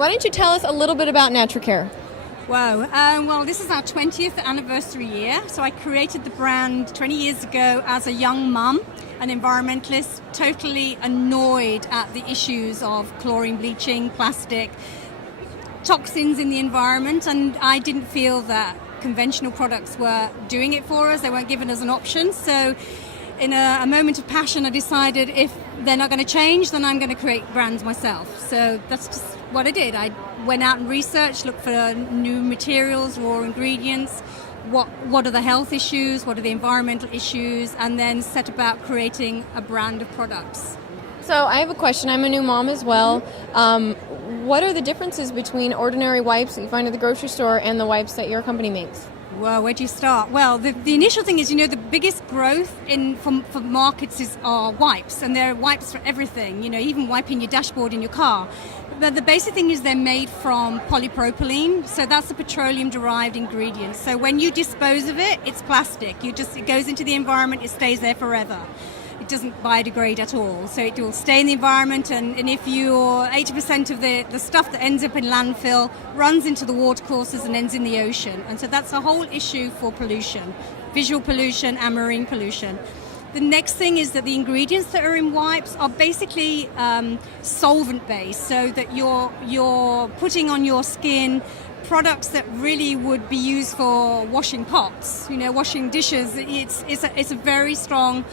Why don't you tell us a little bit about Natracare? Wow. Well, this is our 20th anniversary year. So I created the brand 20 years ago as a young mum, an environmentalist, totally annoyed at the issues of chlorine bleaching, plastic, toxins in the environment. And I didn't feel that conventional products were doing it for us. They weren't giving us an option. So in a moment of passion, I decided if they're not going to change, then I'm going to create brands myself. So that's just what I did. I went out and researched, looked for new materials, raw ingredients, what are the health issues, what are the environmental issues, and then set about creating a brand of products. So I have a question. I'm a new mom as well. What are the differences between ordinary wipes that you find at the grocery store and the wipes that your company makes? Well, where do you start? Well, the initial thing is, the biggest growth for markets are wipes, and there are wipes for everything, even wiping your dashboard in your car. But the basic thing is they're made from polypropylene, so that's a petroleum-derived ingredient. So when you dispose of it, it's plastic. It goes into the environment, it stays there forever. It doesn't biodegrade at all, so it will stay in the environment, and if you're 80% of the stuff that ends up in landfill runs into the watercourses and ends in the ocean, and so that's a whole issue for pollution, visual pollution and marine pollution. The next thing is that the ingredients that are in wipes are basically solvent-based, so that you're putting on your skin products that really would be used for washing pots, washing dishes. It's a very strong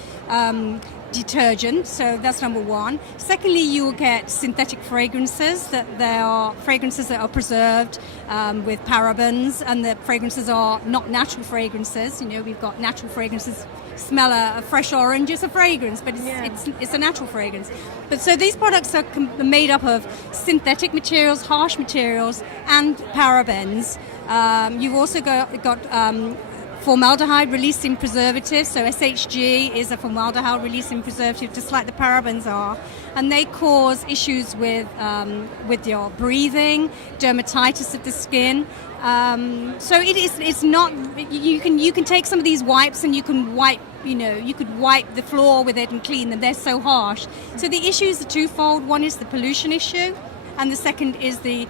detergent, so that's number one. Secondly, you will get synthetic fragrances, that there are fragrances that are preserved with parabens, and the fragrances are not natural fragrances. We've got natural fragrances. Smell a fresh orange, it's a fragrance, but it's a natural fragrance. But so these products are made up of synthetic materials, harsh materials, and parabens. You've also got formaldehyde releasing preservatives. So SHG is a formaldehyde releasing preservative, just like the parabens are, and they cause issues with your breathing, dermatitis of the skin. So it's not. You can take some of these wipes and you can wipe. You could wipe the floor with it and clean them. They're so harsh. So the issues are twofold. One is the pollution issue, and the second is the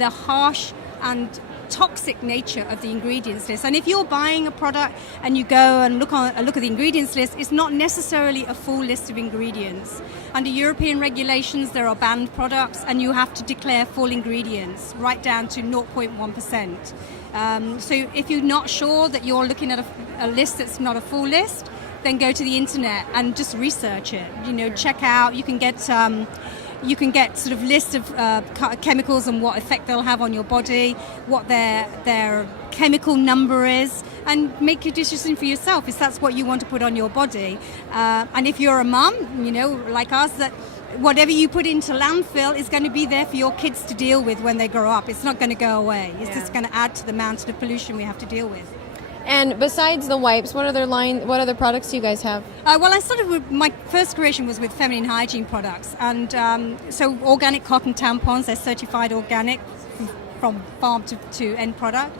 harsh and toxic nature of the ingredients list. And if you're buying a product and you go and look at the ingredients list, it's not necessarily a full list of ingredients. Under European regulations, there are banned products, and you have to declare full ingredients, right down to 0.1%. So if you're not sure that you're looking at a list that's not a full list, then go to the internet and just research it. Check out. You can get sort of lists of chemicals and what effect they'll have on your body, what their chemical number is, and make a decision for yourself if that's what you want to put on your body. And if you're a mum, like us, that whatever you put into landfill is going to be there for your kids to deal with when they grow up. It's not going to go away. It's just going to add to the mountain of pollution we have to deal with. And besides the wipes, what other products do you guys have? Well, I started with, my first creation was with feminine hygiene products, and so organic cotton tampons. They're certified organic from farm to end product.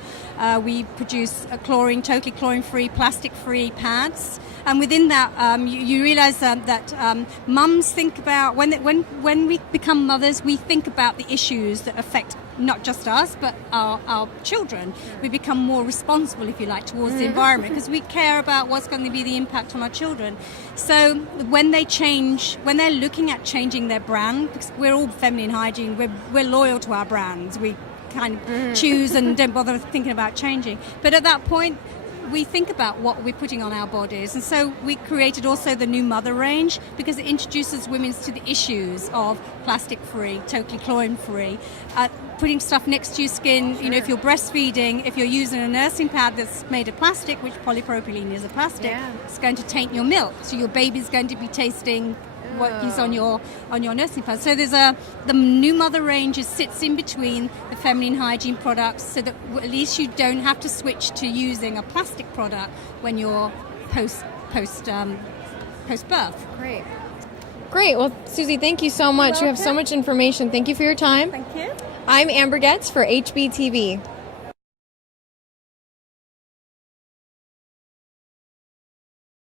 We produce totally chlorine-free, plastic-free pads, and within that, you realise that mums think about when we become mothers, we think about the issues that affect not just us, but our children. We become more responsible, if you like, towards the environment, because we care about what's going to be the impact on our children. So when they're looking at changing their brand, because we're all feminine hygiene, we're loyal to our brands. We kind of choose and don't bother thinking about changing. But at that point, we think about what we're putting on our bodies, and so we created also the New Mother range, because it introduces women to the issues of plastic-free, totally chlorine-free, putting stuff next to your skin. If you're breastfeeding, if you're using a nursing pad that's made of plastic, which polypropylene is a plastic, it's going to taint your milk, so your baby's going to be tasting what is on your nursing pad. So there's the New Mother range sits in between the feminine hygiene products, so that at least you don't have to switch to using a plastic product when you're post birth. Great. Well, Susie, thank you so much. You have so much information. Thank you for your time. Thank you. I'm Amber Getz for HBTV.